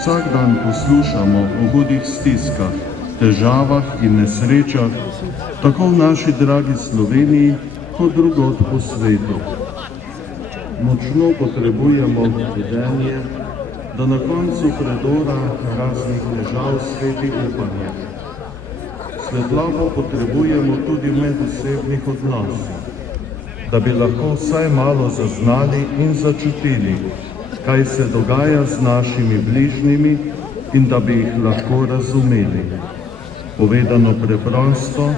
Vsak dan poslušamo o hudih stiskah, težavah in nesrečah, tako v naši dragi Sloveniji, kot drugod po svetu. Močno potrebujemo vedenje, da na koncu predora raznih težav sveti upanje. Svetlobo potrebujemo tudi v medosebnih odnosih, da bi lahko vsaj malo zaznali in začutili, kaj se dogaja z našimi bližnjimi in da bi jih lahko razumeli. Povedano preprosto,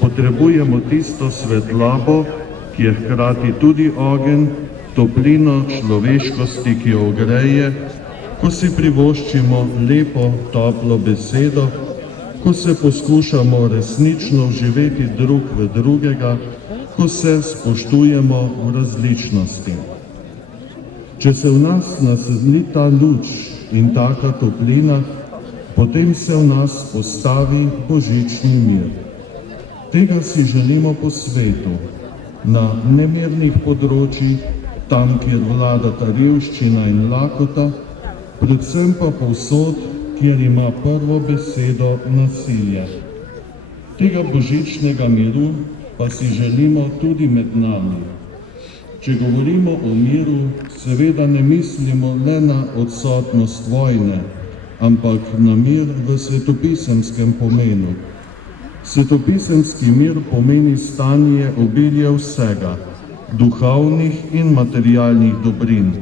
potrebujemo tisto svetlobo, ki je hkrati tudi ogenj, toplino človeškosti, ki jo ogreje, ko si privoščimo lepo, toplo besedo, ko se poskušamo resnično vživeti drug v drugega, ko se spoštujemo v različnosti. Če se v nas naseli ta luč in taka toplina, potem se v nas postavi božični mir. Tega si želimo po svetu, na nemirnih področjih, tam, kjer vladata revščina in lakota, predvsem pa povsod, kjer ima prvo besedo nasilje. Tega božičnega miru pa si želimo tudi med nami. Če govorimo o miru, seveda ne mislimo le na odsotnost vojne, ampak na mir v svetopisemskem pomenu. Svetopisemski mir pomeni stanje obilja vsega, duhovnih in materialnih dobrin,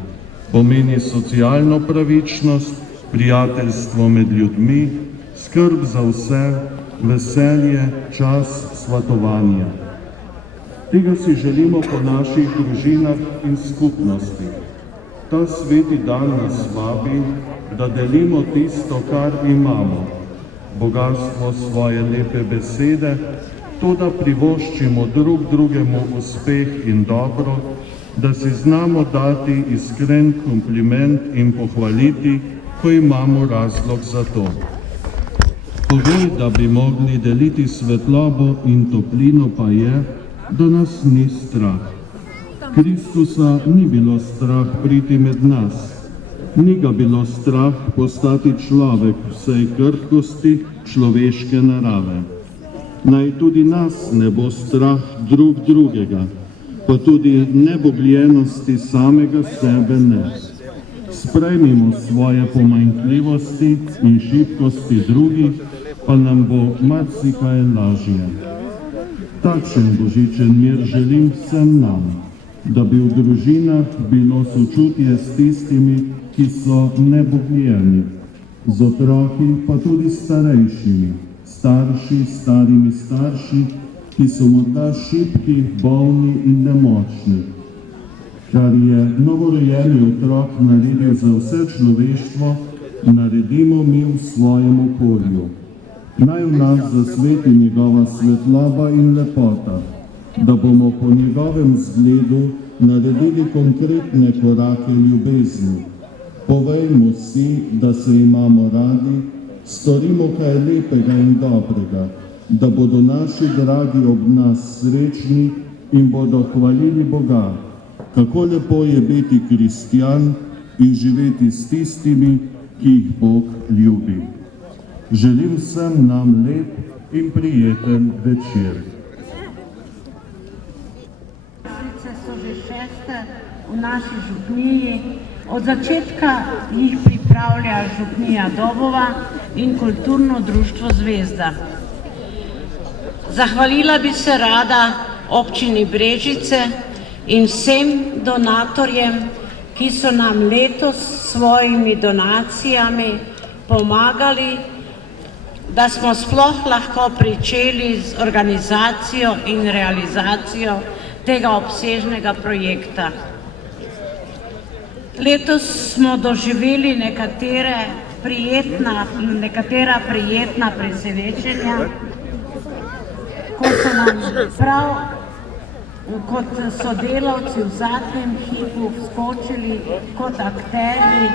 pomeni socialno pravičnost, prijateljstvo med ljudmi, skrb za vse, veselje, čas, svatovanja. Tega si želimo po naših družinah in skupnosti. Ta sveti dan nas vabi, da delimo tisto, kar imamo, bogatstvo svoje lepe besede, to, da privoščimo drug drugemu uspeh in dobro, da si znamo dati iskren kompliment in pohvaliti, ko imamo razlog za to. Pogoj, da bi mogli deliti svetlobo in toplino, pa je, da nas ni strah. Kristusa ni bilo strah priti med nas. Ni ga bilo strah postati človek vsej krhkosti človeške narave. Naj tudi nas ne bo strah drug drugega, pa tudi nebogljenosti samega sebe ne. Sprejmimo svoje pomanjkljivosti in šibkosti drugih, pa nam bo marsikaj lažje. Takšen božičen mir želim vsem nam, da bi v družinah bilo sočutje s tistimi, ki so nebogljeni, z otroki pa tudi starejšimi, starši, starimi starši, ki so morda šibki, bolni in nemočni. Kar je novorojeni otrok naredil za vse človeštvo, naredimo mi v svojem okolju. Naj v nas zasveti njegova svetloba in lepota, da bomo po njegovem zgledu naredili konkretne korake ljubezni. Povejmo si, da se imamo radi, storimo kaj lepega in dobrega, da bodo naši dragi ob nas srečni in bodo hvalili Boga. Kako lepo je biti kristjan in živeti s tistimi, ki jih Bog ljubi. Želim vsem nam lep in prijeten večer. So že šeste v naši župniji. Od začetka jih pripravlja župnija Dobova in kulturno društvo Zvezda. Zahvalila bi se rada občini Brežice in vsem donatorjem, ki so nam letos s svojimi donacijami pomagali, da smo sploh lahko pričeli z organizacijo in realizacijo tega obsežnega projekta. Letos smo doživeli nekatera prijetna presenečenja, ko so nam prav kot sodelavci v zadnjem hipu vskočili kot akterji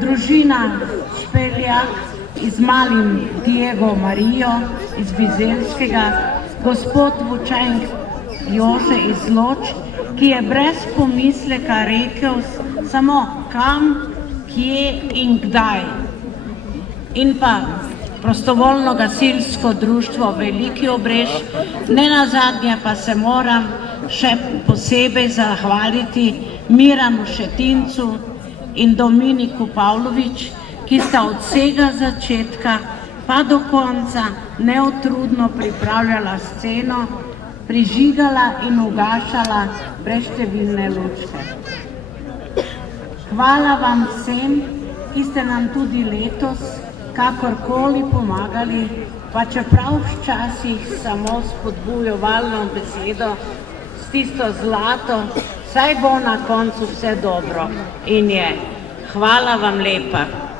družina Špeljak z malim Diego Marijo iz Bizeljskega, gospod Vučenk Jože iz Loč, ki je brez pomisleka rekel samo kam, kje in kdaj in pa prostovoljno gasilsko društvo Veliki Obrež. Nenazadnje pa se moram še posebej zahvaliti Miranu Šetincu in Dominiku Pavlovič, ki sta od vsega začetka pa do konca neutrudno pripravljala sceno, prižigala in ugašala brezštevilne lučke. Hvala vam vsem, ki ste nam tudi letos kakorkoli pomagali, pa čeprav včasih samo spodbujevalno besedo s tisto zlato, saj bo na koncu vse dobro in je. Hvala vam lepa.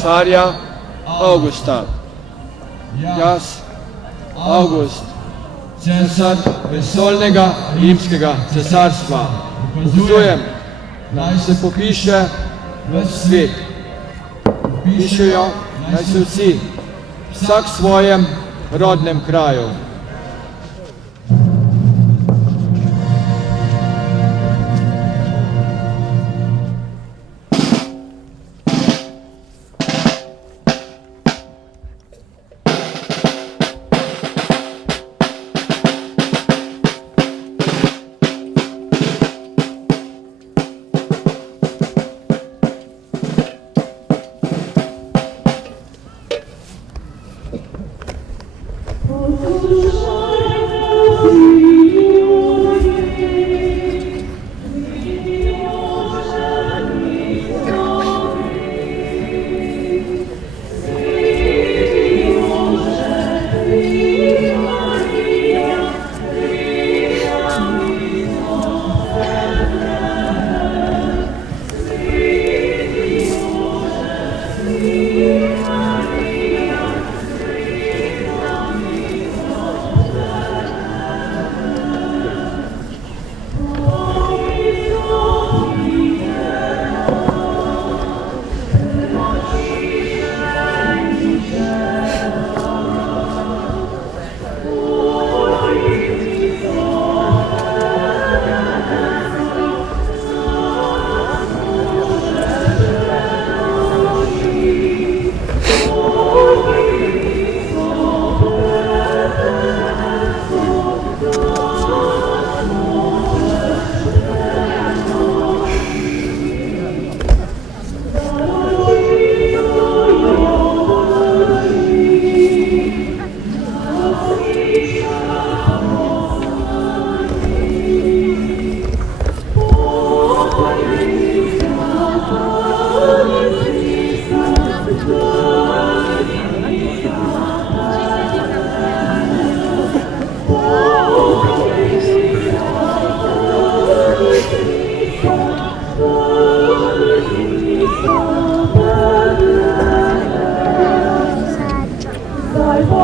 Cesarja Avgusta. Jaz, Avgust, cesar vesoljnega rimskega cesarstva, ukazujem, naj se popiše v svet. Pišejo naj se vsi, vsak v svojem rodnem kraju.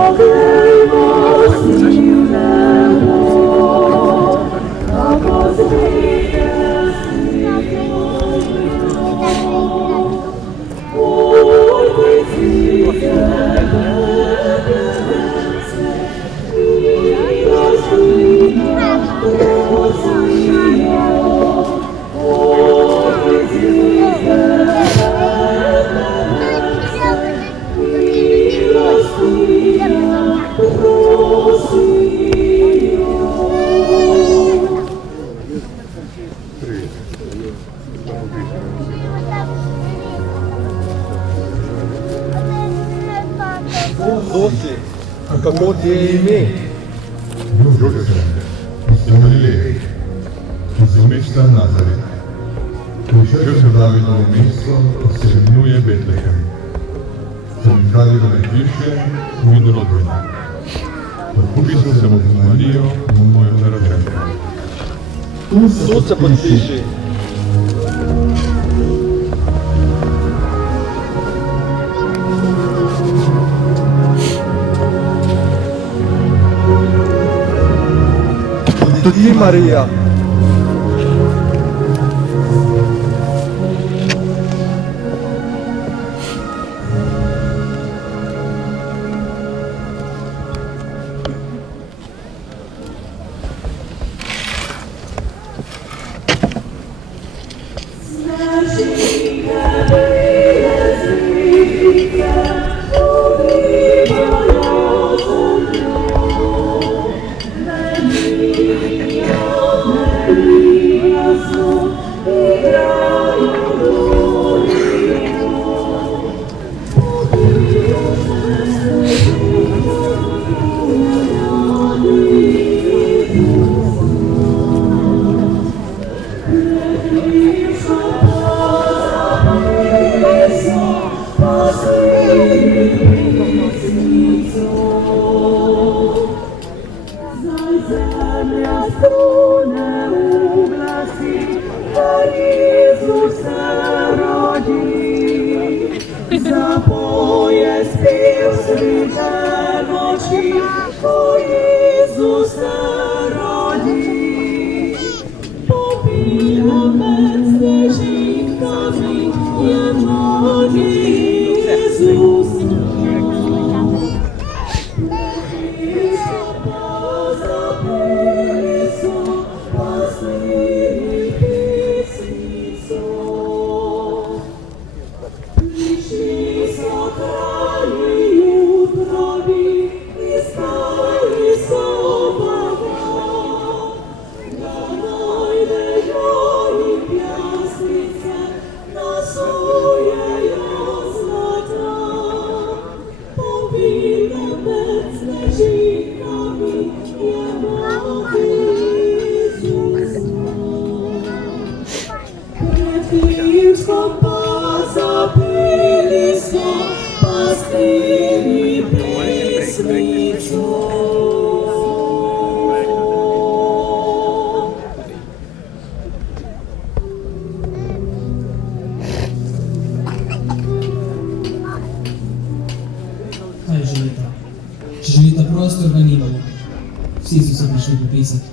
Kdo si? Kako ti je ime? Jožef, iz Galileje, iz mesta Nazaret. Prišel sem v Davidovo mesto, ki se imenuje Betlehem. Sem iz Davidove hiše in rodbine. Popisal sem od Marijo, mojo naročenko. Tu se podpiši. Tudi ti, Marija. Zapoje śpiew słyszalności, o Jezus narodzi. Popina męsne żywkami, jednogi Jezus. Kaj želite? Če želite prostor, ga nimamo. Vsi so se prišli popisati.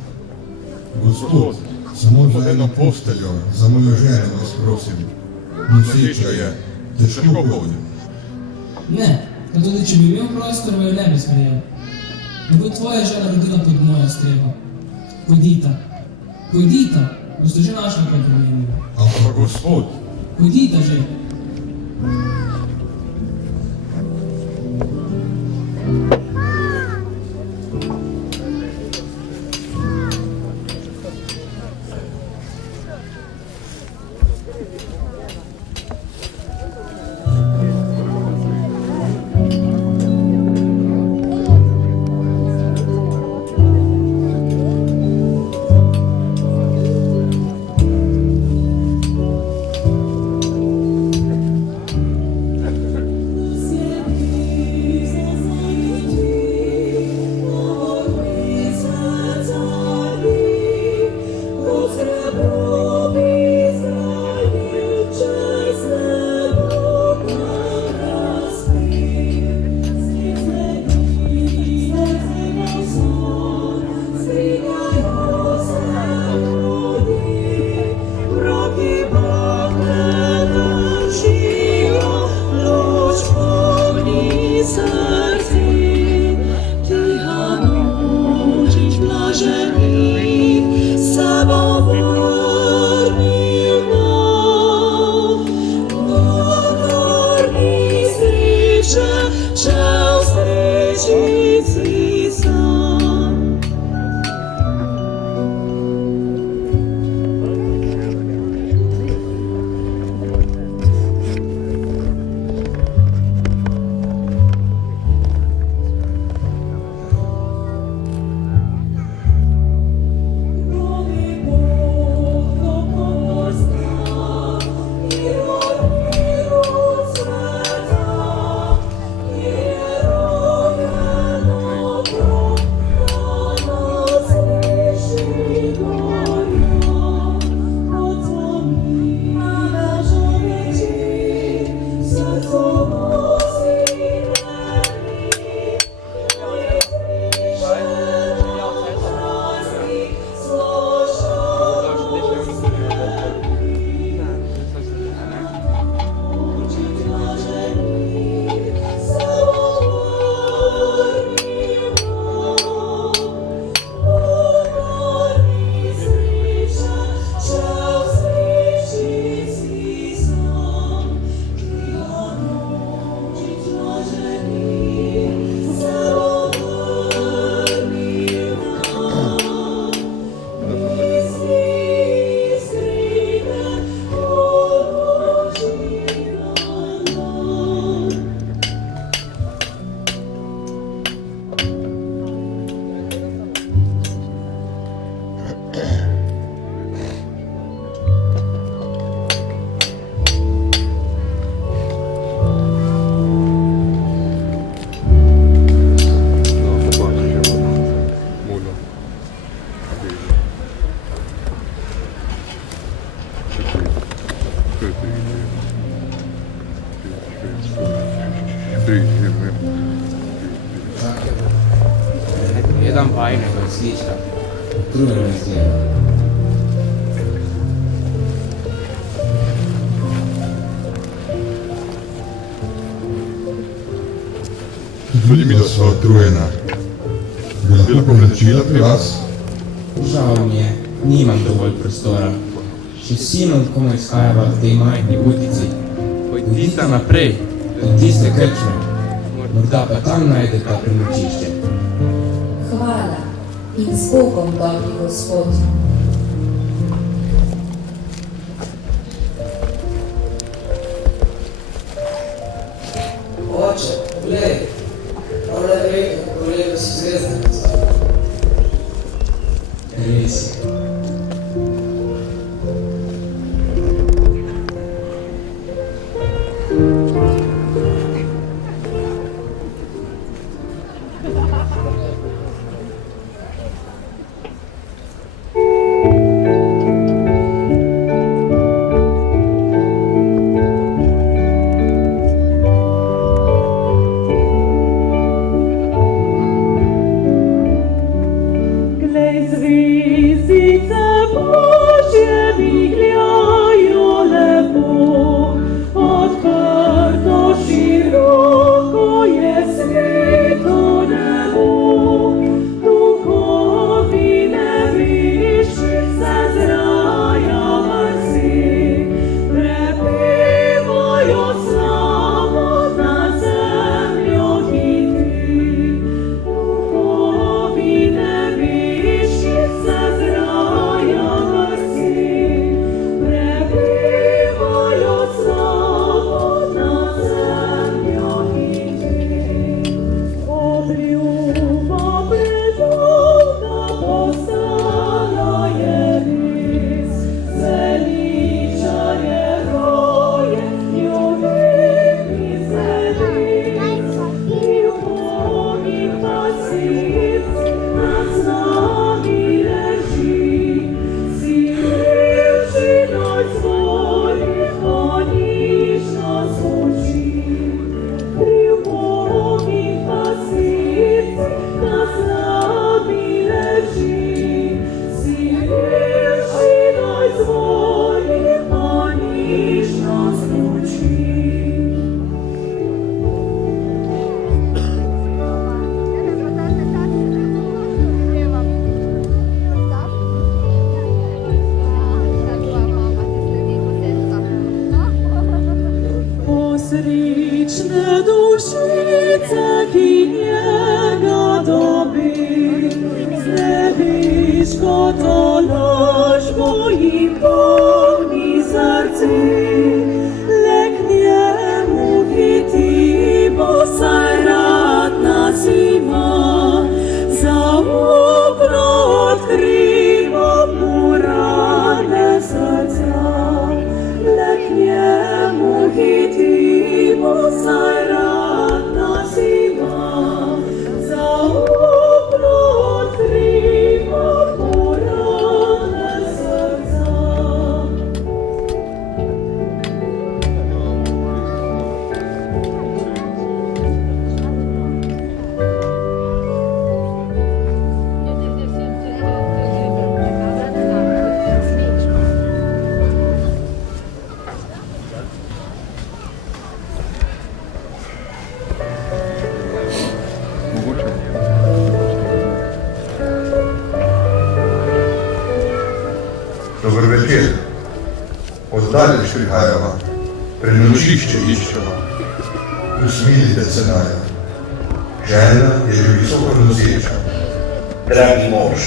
Gospod, samo za eno posteljo, za mojo ženo vas prosim. Noseča je, težko hodim. Ne, pa tudi če bi imel prostor, me jo ne bi sprejel. Ne bo tvoja žena rodila pod mojo streho. Pojdita. Pojdita, boste že našli kaj pomembnega. Ampak gospod, Pojdita že. sreče, če v srečici sam. Jedan bajne, ko je slička. Utrujeno izgleda. Tudi mi, da sva utrujena. Bi lahko povračila pri vas? Žal mi je, nimam dovolj prostora. Še sinom komaj shajava v tej majhni utici. Pojdita naprej. Do tiste krčme. Morda pa tam najdeta prenočišče. Hvala in z Bogom, dobri Gospod. Oče, glej, ona je rekel, kolega si zvezdanica. Res je. Zvezdice Božje migljajo lepo, odprte srečne dušice, ki njega dobi, slediš kot tolažbo jim polni srce, le k njemu hitimo, saj radna zima, za okno odkrimo mu rane srca, le k njemu hitimo, saj radna zima, za okno odkrimo mu rane srca. Dober večer. Oddaleč prihajava, prenočišče iščeva. Usmilite se naja. Žena je že visoko noseča. Dragi mož,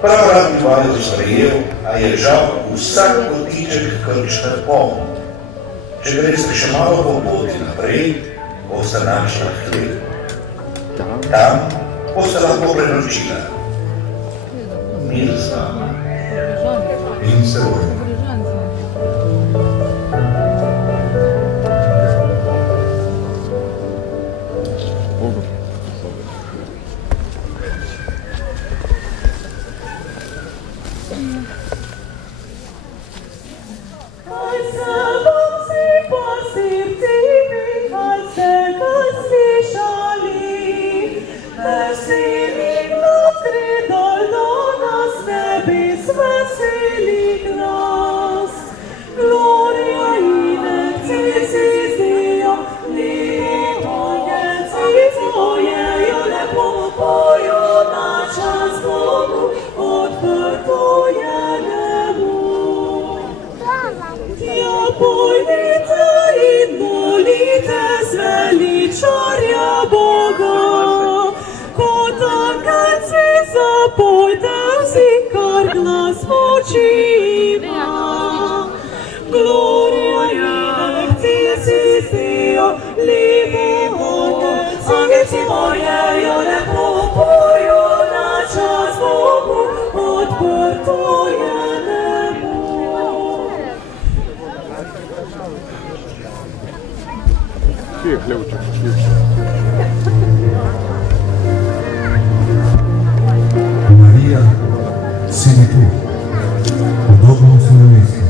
prav rad bi vaju sprejel, a je žal vsak kotiček krčka poln. Če greste še malo po poti naprej, boste našla hlev. Tam boste lahko prenočila. Mir z vama. In se bojimo. Kaj se vam si po srci kaj ste kaj slišali, veseli glas gre dol do nas, nebes veseli glas. Gloria in excelsis Deo, libo angelci pojejo lepo, pojo na čas Bogu, odprto je nebo. Ja, pojdite in molite zveličarja Boga, kot angelci zapojte vsi, kar glas moči ima. Gloria in excelsis Deo, libo angelci pojejo lepo, pojo na čas Bogu, odprto je nebo. Marija, si mi tu. Podobno se na mestu.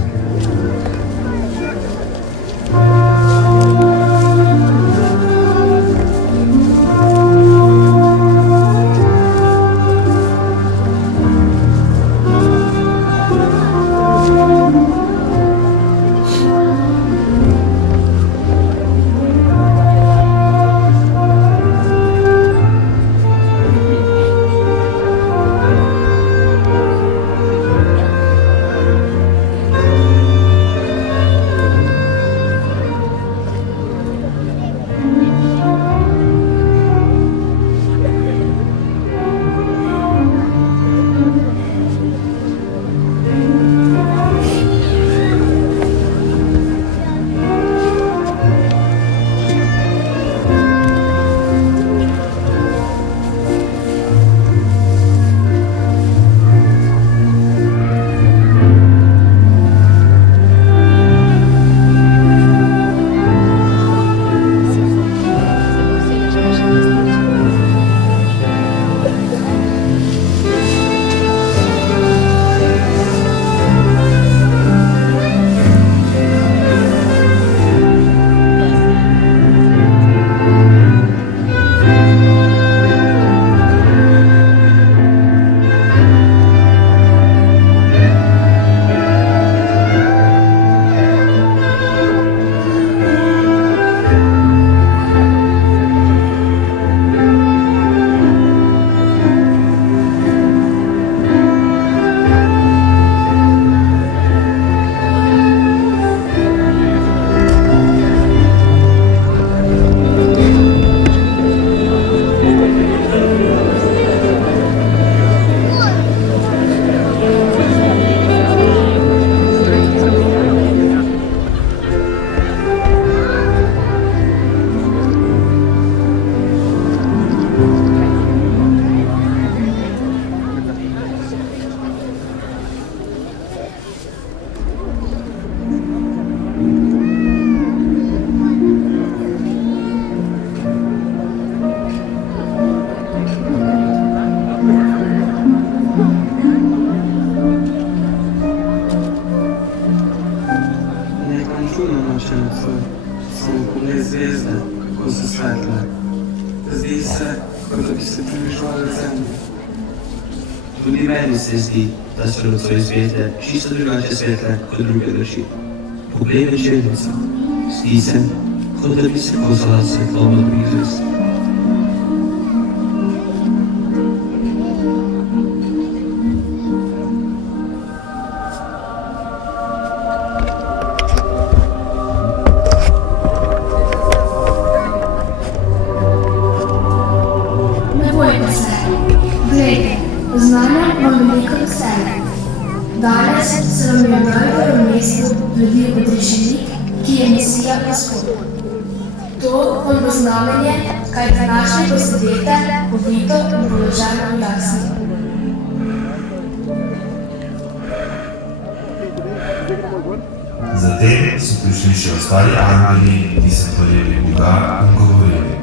zvezde, kako so svetle. Zdi se, kot da bi se približevali zemlji. Tudi meni se zdi, da so nocoj zvezde čisto drugače svetle kot druge noči. Poglej večernico, zdi se, kot da bi se kozala svetlobno drugih zvezd. Znanje vam veliko veselje. Danes se vam je najbolj v mestu rodil odrešenik, ki je Mesija Gospod. To vam bo znamenje, kaj današnje posvetite, povito in položajno jasno. Zatem so prišli še ostali angeli, ki so tvorili Boga in govorili: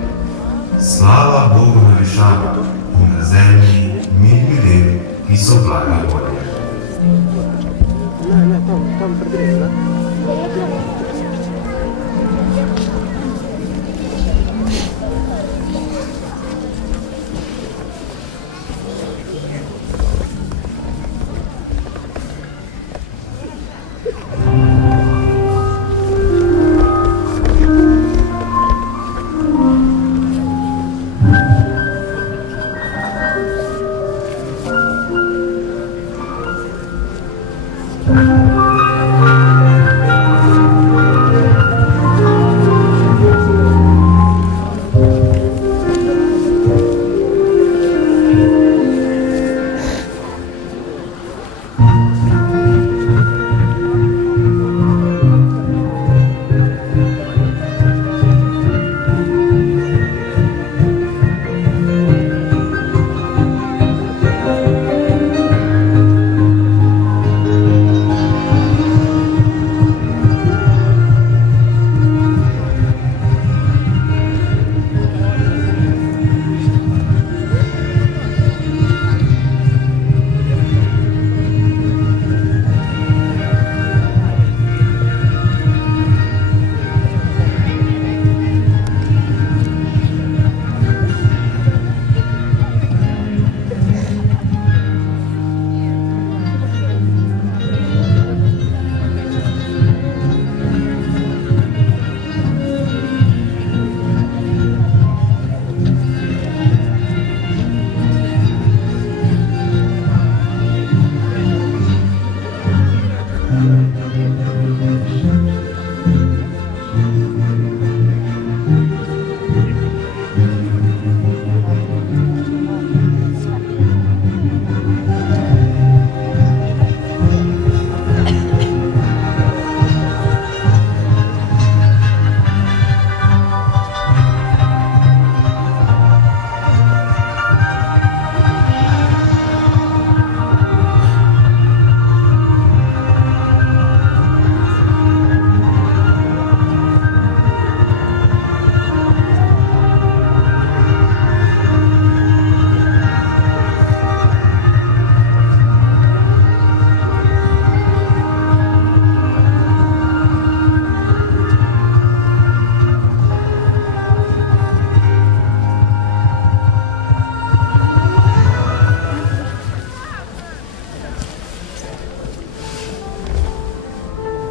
Slava Bogu na višavah in na zemlji mir ljudem, ki so blage volje. Tam pred ne?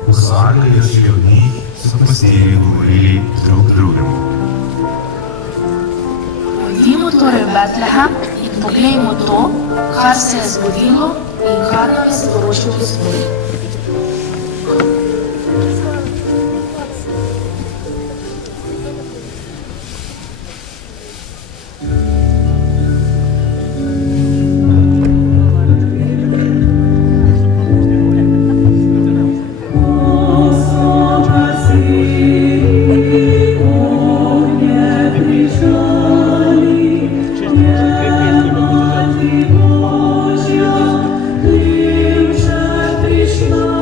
Vsakega od njih so pastirji govorili drug drugemu: Pojdimo torej v Betlehem in poglejmo to, kar se je zgodilo in kar nam je sporočil Gospod. Krishna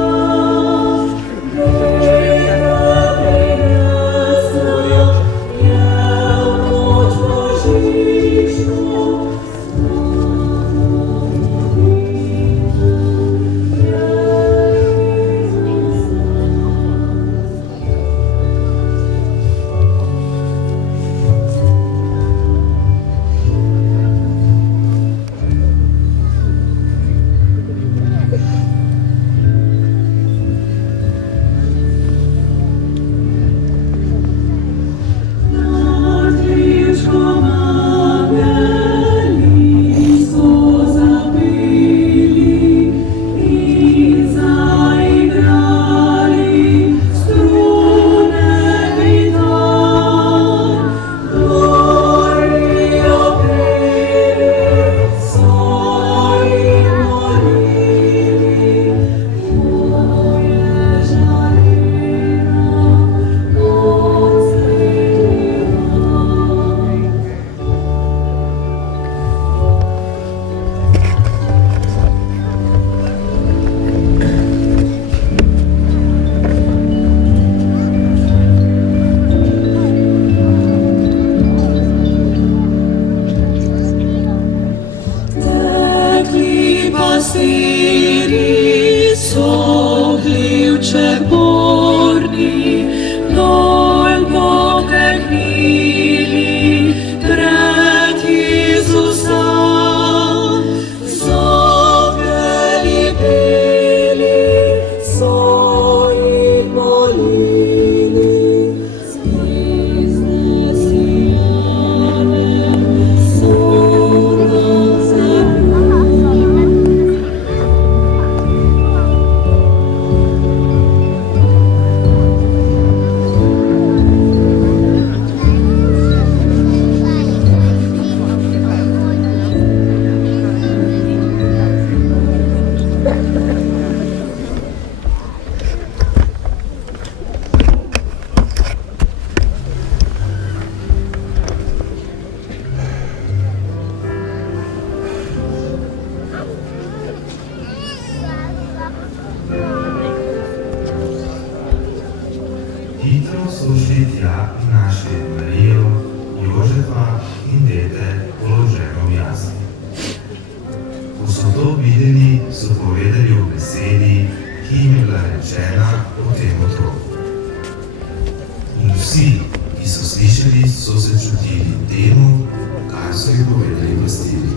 slišali, so se čutili temu, kar so jih povedali pastiri.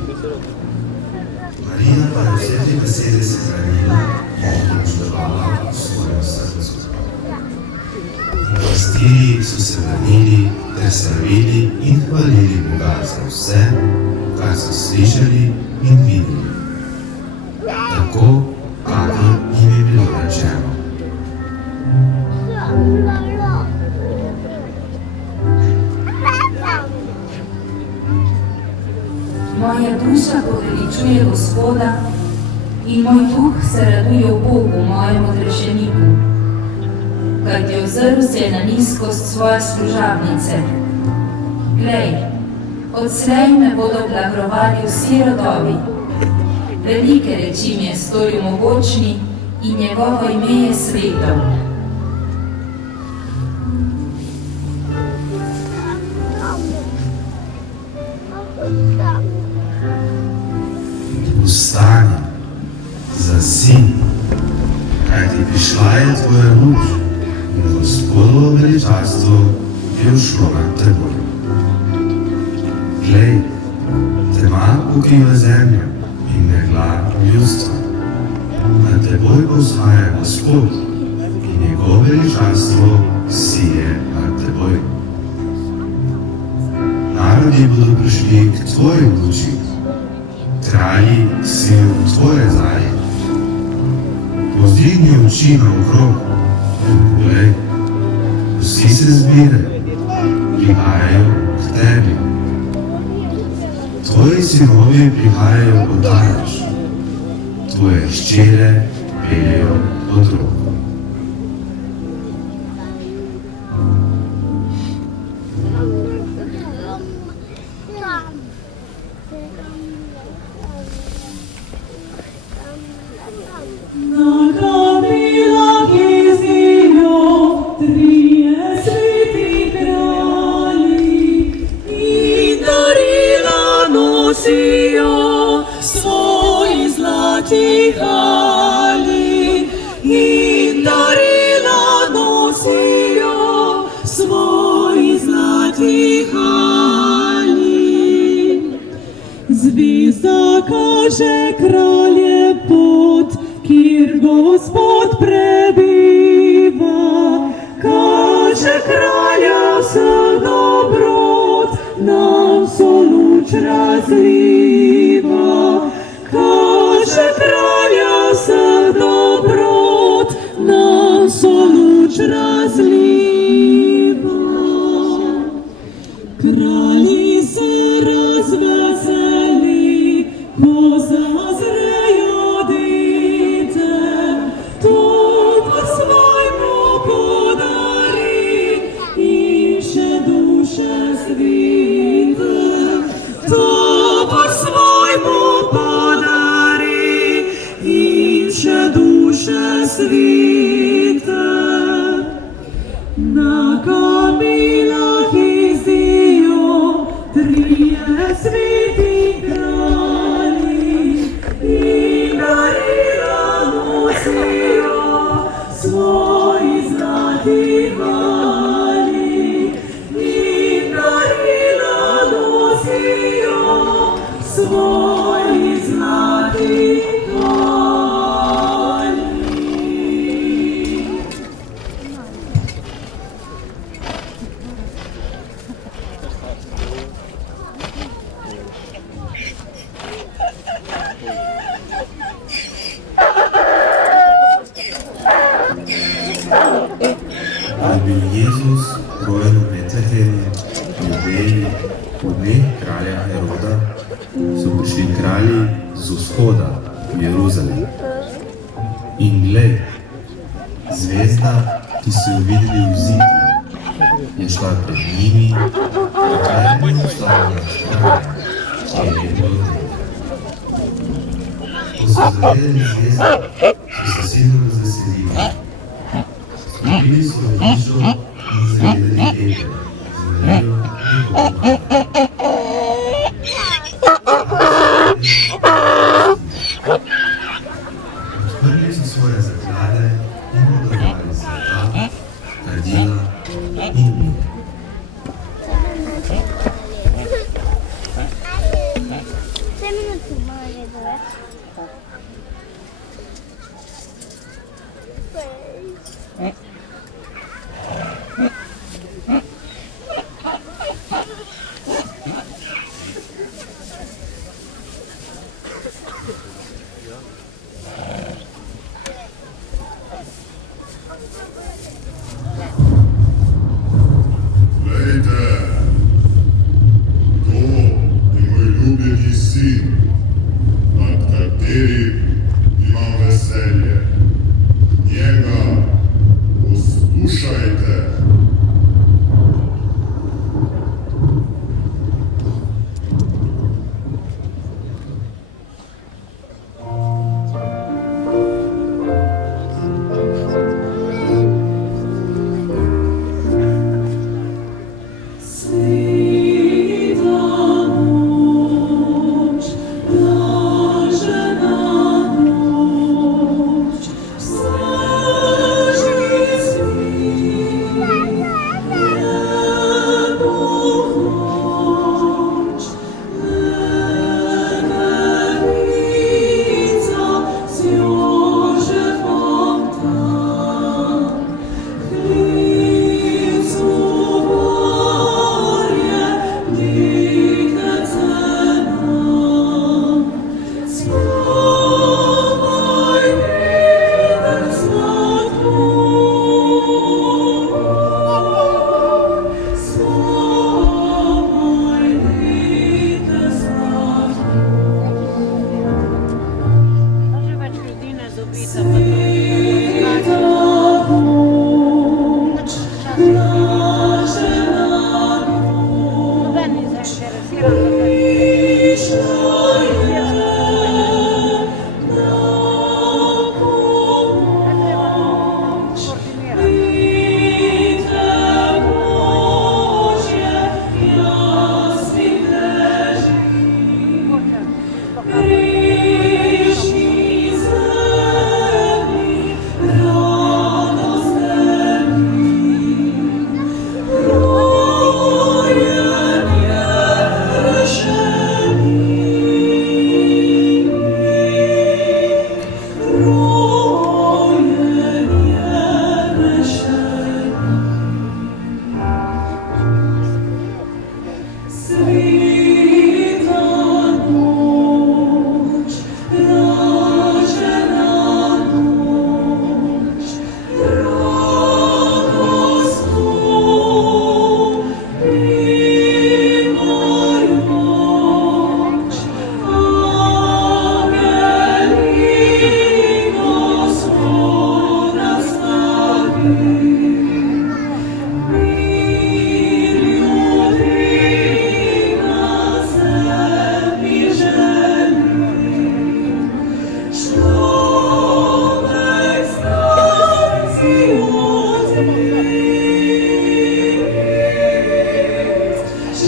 Marija pa je vse te besede shranila in občudovala v svojem srcu. In pastiri so se vrnili ter slavili in hvalili Boga za vse, kar so slišali in videli. Tako, kakor jim je bilo rečeno. Moja duša poveličuje Gospoda in moj duh se raduje v Bogu, mojemu odrešeniku, kajti ozrl se je na nizkost svoje služabnice. Glej, odslej me bodo blagrovali vsi rodovi. Velike reči mi je storil mogočni in njegovo ime je sveto. Vstani, zasi, kajti prišla je tvoja luč in Gospodovo veličastvo je ušlo nad teboj. Glej, tema pokriva zemljo in megla ljudstva. Nad teboj vzhaja Gospod in njegovo veličastvo sije nad teboj. Narodi bodo prišli k tvoji luči, kralji sil tvoje zarje. Povzdigni oči naokrog in poglej, vsi se zbirajo, prihajajo k tebi. Tvoji sinovi prihajajo od daleč, tvoje hčere peljejo od rok. Na kapilah jezijo trije sveti kralji in darila nosijo svoji zlati halji in darila nosijo svoji zlati halji. Zvizda kaže kralje pot, kjer Gospod prebiva, kaže kralja vseh dobrot, nam vso luč razliva. Kaže kralja vseh dobrot, nam vso luč razliva. Kralji se razveseli, ko zazrejo detem, to pa svojmu podari in še duše svite. To pa svojmu podari in še duše svite. Na kamilah jezijo trije sveti kralji in darila nosijo svoji zlati halji in darila nosijo svoji zlati halji. Da je bil Jezus rojen v Betlehemu, v Judeji, v dneh kralja Heroda, so prišli kralji z vzhoda v Jeruzalem. In glej, zvezda, ki so jo videli v zidu, je šla pred njimi, dokler ni šla na stran, ki je bilo tem. Ko so zagledali zvezdo, so se silno razveselili. Stopili so v hišo in zagledali Petra, z Marijo in Boga. Odprli so svoje zaklade in mu dodali zlata, kardila in vina.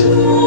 Škoda